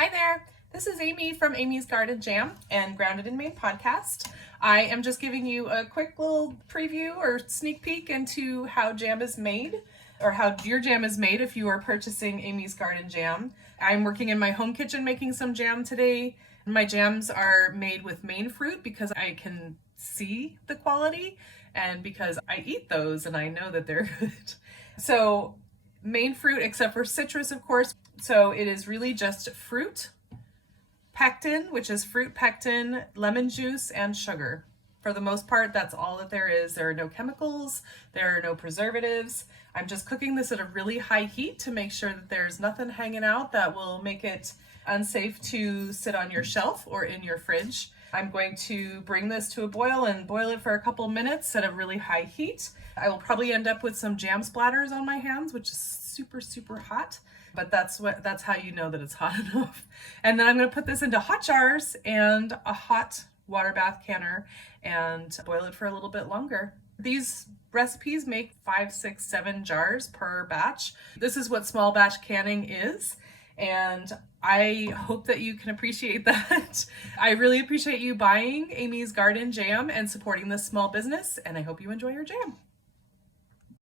Hi there, this is Amy from Amy's Garden Jam and Grounded in Maine podcast. I am just giving you a quick little preview or sneak peek into how jam is made, or how your jam is made if you are purchasing Amy's Garden Jam. I'm working in my home kitchen making some jam today. My jams are made with Maine fruit because I can see the quality and because I eat those and I know that they're good. So Maine fruit, except for citrus, of course. So it is really just fruit, pectin, which is fruit pectin, lemon juice, and sugar. For the most part, that's all that there is. There are no chemicals, there are no preservatives. I'm just cooking this at a really high heat to make sure that there's nothing hanging out that will make it unsafe to sit on your shelf or in your fridge. I'm going to bring this to a boil and boil it for a couple minutes at a really high heat. I will probably end up with some jam splatters on my hands, which is super hot, but that's how you know that it's hot enough. And then I'm going to put this into hot jars and a hot water bath canner and boil it for a little bit longer. These recipes make 5, 6, 7 jars per batch. This is what small batch canning is, and I hope that you can appreciate that. I really appreciate you buying Amy's Garden Jam and supporting this small business, and I hope you enjoy your jam.